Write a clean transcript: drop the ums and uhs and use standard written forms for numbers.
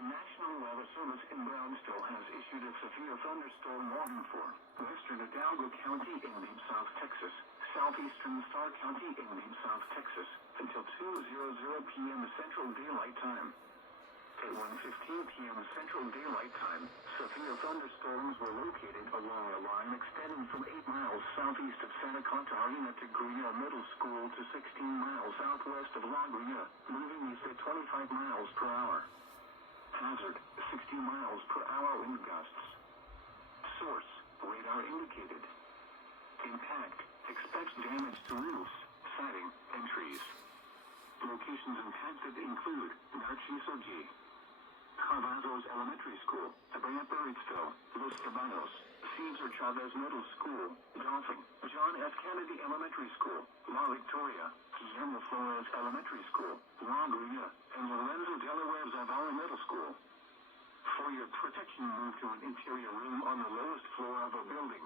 The National Weather Service in Brownsville has issued a severe thunderstorm warning for western Hidalgo County in deep South Texas, southeastern Starr County in deep South Texas, until 2:00 p.m. Central Daylight Time. At 1:15 p.m. Central Daylight Time, severe thunderstorms were located along a line extending from 8 miles southeast of Santa Catarina to Gria Middle School to 16 miles southwest of La Gria, moving east at 25 miles per hour. Hazard, 60 miles per hour wind gusts. Source, radar indicated. Impact, expects damage to roofs, siding, and trees. Locations impacted include Narciso G. Cavazos Elementary School, Abrea Brownsville, Los Cabanos, Cesar Chavez Middle School, Dolphin, John F. Kennedy Elementary School, La Victoria, Guillermo Flores Elementary School, La Gria, and Lorenzo Delaware Zavala Middle School. For your protection, move to an interior room on the lowest floor of a building.